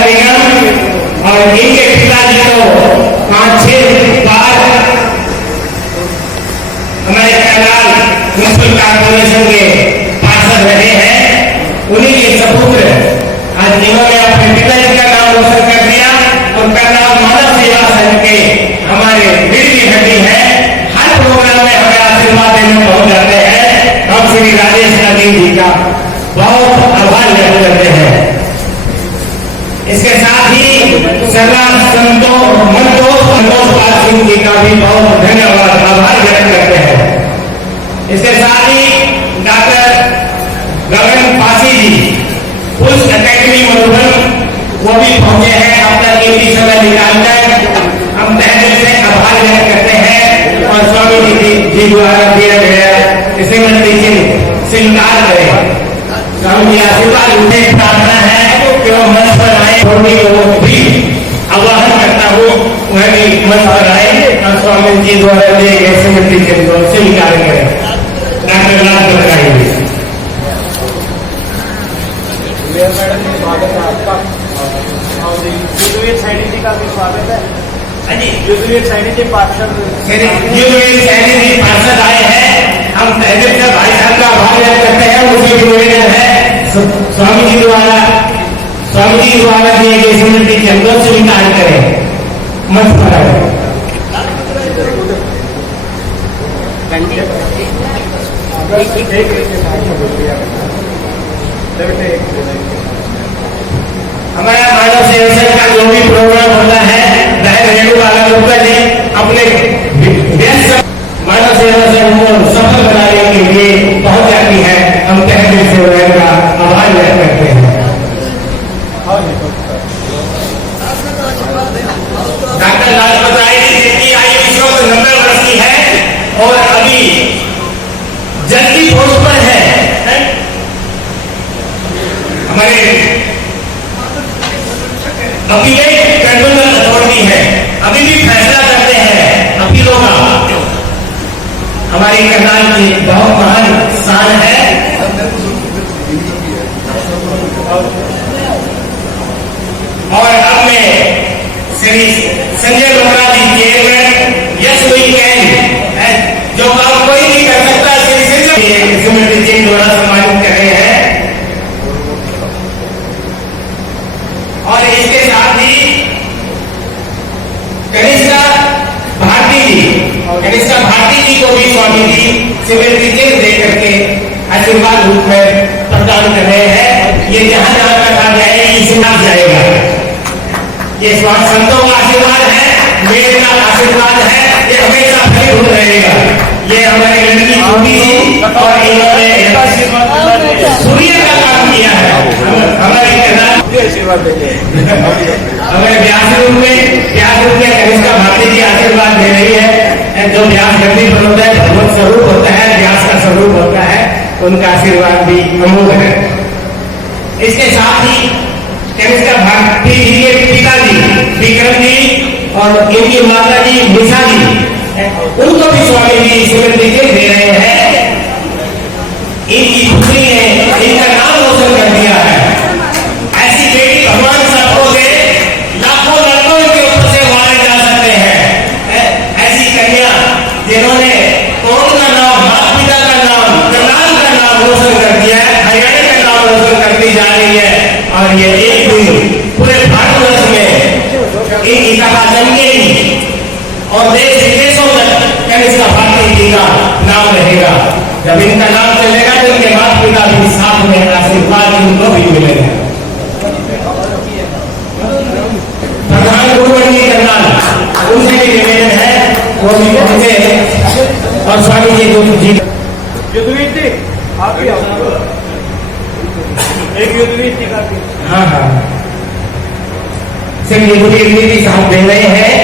नगर निगम और इनके पिताजी को 5-6 बार हमारे कैनाल म्युनिसिपल कॉर्पोरेशन के पार्षद रहे हैं। उन्हीं के सपुत्र आज जिन्होंने अपने पिताजी का नाम रोशन कर दिया और करनाल मानव सेवा संघ के हमारे रीढ़ की हड्डी है। हर प्रोग्राम में हमें आशीर्वाद देने पहुंच जाते हैं। हम श्री राजेश नवीन जी का बहुत आभार व्यक्त करते हैं। इसके साथ ही सरदार संतोष पाल सिंह जी का भी बहुत धन्यवाद आभार व्यक्त करते हैं। इसके साथ ही डॉक्टर गगन पासी जी पुलिस अकेडमी मधुबन वो भी पहुंचे हैं। अपना कीमती समय निकालकर हम तहे दिल से आभार व्यक्त करते हैं और स्वामी जी द्वारा दिया गया श्रीमती जी स्वीकार करें। स्वामी जी आशीर्वाद उन्हें प्रार्थना है कि वो मंच पर आए। छोटी लोगों को भी आह्वान करता हूँ वह भी मंच पर आए और स्वामी जी द्वारा दिए गए श्रीमती जी को स्वीकार करें। डॉक्टर लाल बतराई जी मैडम जी स्वागत है आपका और युद्धवीर सैनी जी का भी स्वागत है। युद्धवीर सैनी जी पार्षद आए हैं। हम पहले से भाई साहब का आभार व्यक्त करते हैं। उसी निवेदन है स्वामी जी द्वारा दिए गए स्मृति के अंदर स्वीकार करें। मंच पर आए। हमारा मानव सेवा संघ का जो भी प्रोग्राम होता है बहन रेणु बाला गुप्ता जी अपने व्यस्त मानव सेवा संघ को सफल बनाने के लिए पहुंच जाती है। हम तहे दिल से उनका आभार व्यक्त करते हैं। डॉक्टर लाजपत राय जी जिनकी आयु इस वक्त 90 वर्ष की है और अभी जल्दी पोस्ट पर है। हमारे अपीलेट ट्रिब्यूनल अथॉरिटी है, अभी भी फैसला करते हैं अपीलों का। हमारी करनाल की बहुत महान शान है। और अब मैं श्री संजय लोहरा जी चेयरमैन यस वी कैन जो काम कोई नहीं कर सकता श्री संजय स्मृति जी द्वारा सम्मानित कर रहे हैं। और इसके साथ ही कनिष्ठा भारती जी को भी स्वामी जी स्मृति चिन्ह दे करके आशीर्वाद रूप में प्रदान कर रहे हैं। ये जहां जहां तक आ जाएगा इसे नाम जाएगा। ये संतों का आशीर्वाद है, मेरे का आशीर्वाद है, ये हमेशा फलीभूत रहेगा। ये हमारी लड़की छोटी और इन्होंने सूर्य का काम किया है। हमारी आशीर्वाद देते हमें व्यास रूप में कनिष्ठा भारती जी आशीर्वाद दे रही है। जो व्यास गति पर होता है भगवत स्वरूप होता है, व्यास का स्वरूप होता है, उनका आशीर्वाद भी अमोघ है। इसके साथ ही कनिष्ठा भारती जी के पिताजी विक्रम जी और इनकी माता जी निशा जी उनको भी स्वामी जी स्मृति चिन्ह दे रहे हैं। इनकी पुत्री ने इनका नाम रोशन कर दिया है। ऐसी बेटी भगवान सबको दे, लाखों लड़कों के ऊपर से मारे जा सकते हैं। ऐसी कन्या जिन्होंने कौन का नाम, माता पिता का नाम, करनाल का नाम रोशन कर दिया है, हरियाणा का नाम रोशन करती जा रही है। और ये एक दिन पूरे भारतवर्ष में इनकी कथा जमेगी और देश विदेशों में कनिष्ठा भारती जी का नाम रहेगा। जब इनका नाम चलेगा तो इनके माता पिता भी साथ में आशीर्वाद इनको भी मिलेगा। प्रधान गुरुमंडली करनाल उनसे भी निवेदन है वो भी पहुंचे और स्वामी जी युद्धवीर जी आप भी आओ। एक युद्धवीर जी का हाँ सिर्फ युद्धवीर जी साथ दे रहे हैं।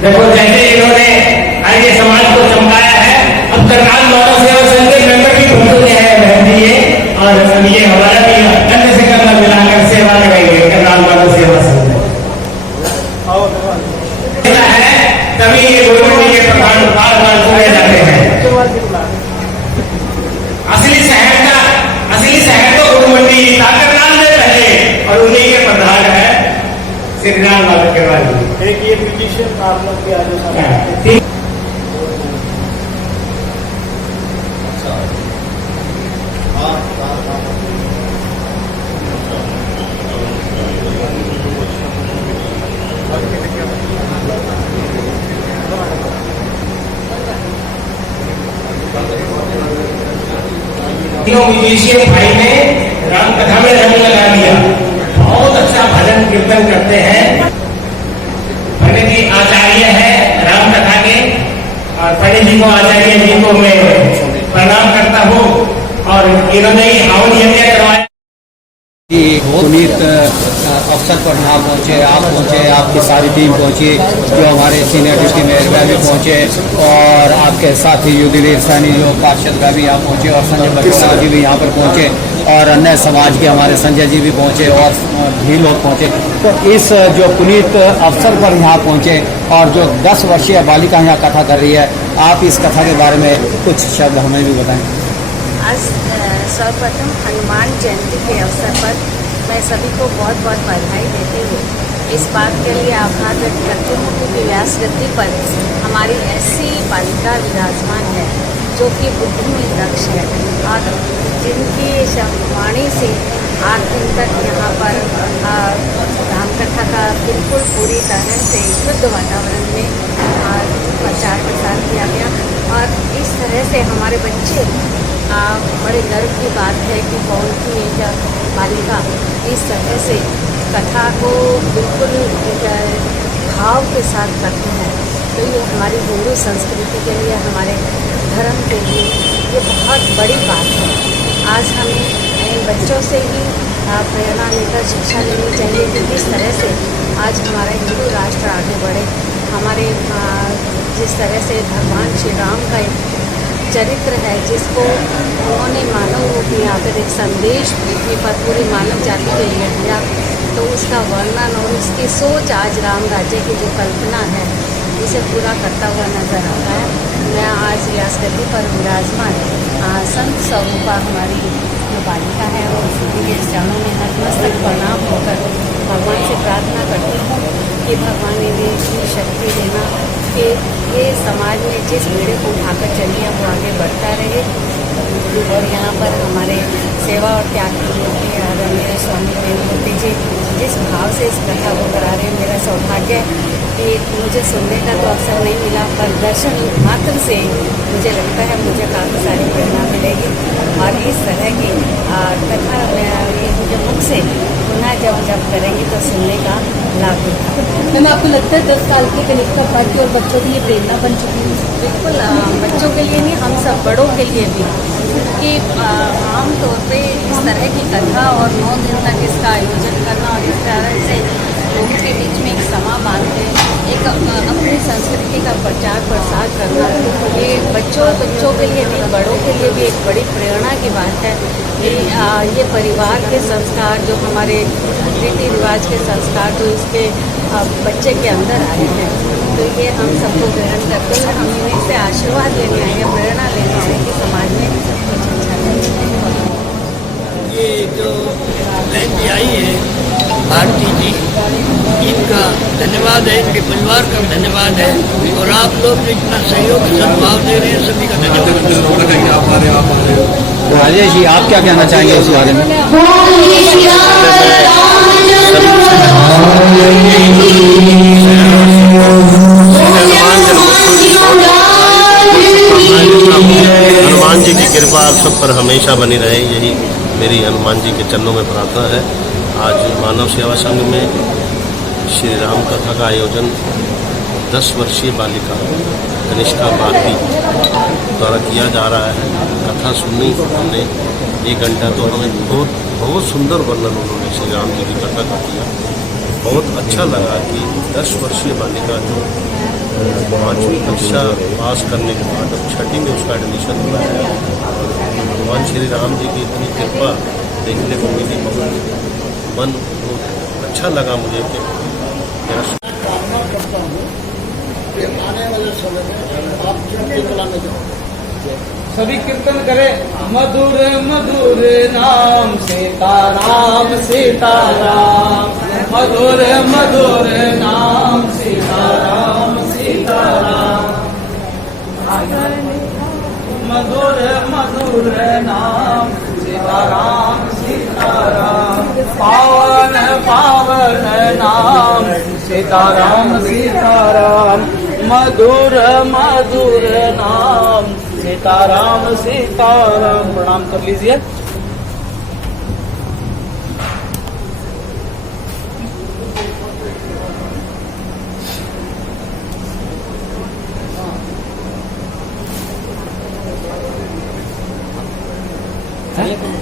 देखो जैसे इन्होंने आगे समाज को चमकाया है, अब करनाल मानव सेवा संघ के मेंबर भी पहुंचे हैं बहन जी और ये हमारा भी अन्य से करना मिलाकर सेवा लगाएंगे करनाल मानव सेवा संघ है। तभी ये गुरुमंडली के प्रधान बार चुने जाते हैं। असली शहर तो गुरुमंडली था, करनाल में पहले श्री राम वाला करवा दीजिए। एक ये म्यूजिशियन आप लोग के आज हाँ, ठीक। तीनों म्यूजिशियन भाई ने राम कथा में रंग लगा दिया। बहुत अच्छा भजन कीर्तन करते हैं। पंडित जी आचार्य है राम कथा के, और पंडित जी को आचार्य जी को मैं प्रणाम करता हूँ। और इन्होंने ही हवन यज्ञ करवाया। कि पुनीत अवसर पर यहाँ पहुँचे, आप पहुँचे, आपकी सारी टीम पहुँची, जो हमारे सीनियर डिप्टी मेयर वह भी पहुँचे, और आपके साथी युधिष्ठिर सैनी जो पार्षद वह भी यहाँ पहुँचे, और संजय बत्रा जी भी यहाँ पर पहुँचे, और अन्य समाज के हमारे संजय जी भी पहुँचे, और भी लोग पहुँचे। तो इस जो पुनीत अवसर पर यहाँ पहुँचे, और जो 10 वर्षीय बालिका यहाँ कथा कर रही है, आप इस कथा के बारे में कुछ शब्द हमें भी बताएँ। आज सर्वप्रथम हनुमान जयंती के अवसर पर मैं सभी को बहुत बहुत बधाई देती हूँ। इस बात के लिए आभार व्यक्त करती हूँ क्योंकि व्यास गद्दी पर हमारी ऐसी बालिका विराजमान है जो कि बुद्धि में दक्ष है, और जिनकी वाणी से 8 दिन तक यहाँ पर रामकथा का बिल्कुल पूरी तरह से शुद्ध वातावरण में प्रचार प्रसार किया गया। और इस तरह से हमारे बच्चे बड़े गर्व की बात है कि कौन की एक बालिका इस तरह से कथा को बिल्कुल भाव के साथ करते हैं। तो ये हमारी हिंदू संस्कृति के लिए, हमारे धर्म के लिए ये बहुत बड़ी बात है। आज हमें इन बच्चों से ही प्रेरणा लेकर शिक्षा लेनी चाहिए कि किस तरह से आज हमारा हिंदू राष्ट्र आगे बढ़े। हमारे जिस तरह से भगवान श्री राम का एक चरित्र है, जिसको उन्होंने मानव रूप में आकर एक संदेश पृथ्वी पर पूरी मानव जाति के लिए दिया, तो उसका वर्णन और उसकी सोच आज राम राज्य की जो कल्पना है उसे पूरा करता हुआ नजर आता है। मैं आज व्यास गद्दी पर विराजमान संत स्वरूपा हमारी जो बालिका है और सभी के चरणों में नतमस्तक प्रणाम होकर भगवान से प्रार्थना करती हूँ कि भगवान इन्हें इतनी शक्ति देना कि ये समाज में जिस बेड़े को उठाकर चलिए वो आगे बढ़ता रहे। और यहाँ पर हमारे सेवा और त्याग के लिए आदरणीय स्वामी प्रेममूर्ति जी जिस भाव से इस कथा को करा रहे हैं, मेरा सौभाग्य है कि मुझे सुनने का तो अवसर नहीं मिला, पर दर्शन मात्र से मुझे लगता है मुझे काफ़ी सारी प्रेरणा मिलेगी। और इस तरह की कथा मुझे मुख से पुनः जब करेंगे तो सुनने का लाभ मिलेगा। मैम, आपको लगता है 10 साल की कनिष्ठा पार्टी और बच्चों की ये प्रेरणा बन चुकी है? बिल्कुल, बच्चों के लिए नहीं, हम सब बड़ों के लिए भी, क्योंकि आमतौर पे इस तरह की कथा और 9 दिन तक इसका आयोजन करना और इस तरह से लोगों के बीच में एक समा बांध के एक अपनी संस्कृति का प्रचार प्रसार करना, ये बच्चों के लिए नहीं, बड़ों के लिए भी एक बड़ी प्रेरणा की बात है। ये परिवार के संस्कार, जो हमारे रीति रिवाज के संस्कार जो इसके बच्चे के अंदर आए हैं, तो ये हम सबको ग्रहण करते हैं। हम इन्हीं से आशीर्वाद लेने आए हैं, प्रेरणा लेने आए कि समाज में कुछ अच्छा करें। ये जो बहन जी आई है भारती जी, इनका धन्यवाद है, इनके परिवार का भी धन्यवाद है, और आप लोग जो इतना सहयोग सद्भाव दे रहे हैं सभी का धन्यवाद। राजेश जी, आप क्या कहना चाहेंगे इस बारे में? हनुमान जी की कृपा आप सब पर हमेशा बनी रहे, यही मेरी हनुमान जी के चरणों में प्रार्थना है। आज मानव सेवा संघ में श्री राम कथा का आयोजन 10 वर्षीय बालिका कनिष्का भारती द्वारा किया जा रहा है। कथा सुनी हमने 1 घंटा, तो हमें बहुत सुंदर वर्णन उन्होंने श्री राम जी की कथा का किया। बहुत अच्छा लगा कि 10 वर्षीय बालिका जो 5वीं कक्षा पास करने के बाद अब 6ठी में उसका एडमिशन हुआ है। भगवान श्री राम जी की इतनी कृपा देखने को मिली, बहुत मन बहुत अच्छा लगा मुझे कि मेरा प्रार्थना करता हूँ कि आने वाले समय में आप चुनौती में जाओ, सभी कीर्तन करें। मधुर मधुर नाम सीताराम सीताराम, मधुर मधुर नाम सीताराम सीताराम मधुर मधुर नाम सीताराम सीताराम पावन पावन नाम सीताराम सीताराम मधुर मधुर नाम सीताराम सीताराम। प्रणाम कर लीजिए।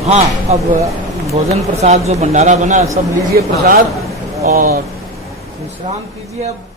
हाँ, अब भोजन प्रसाद जो भंडारा बना सब लीजिए प्रसाद और विश्राम कीजिए अब।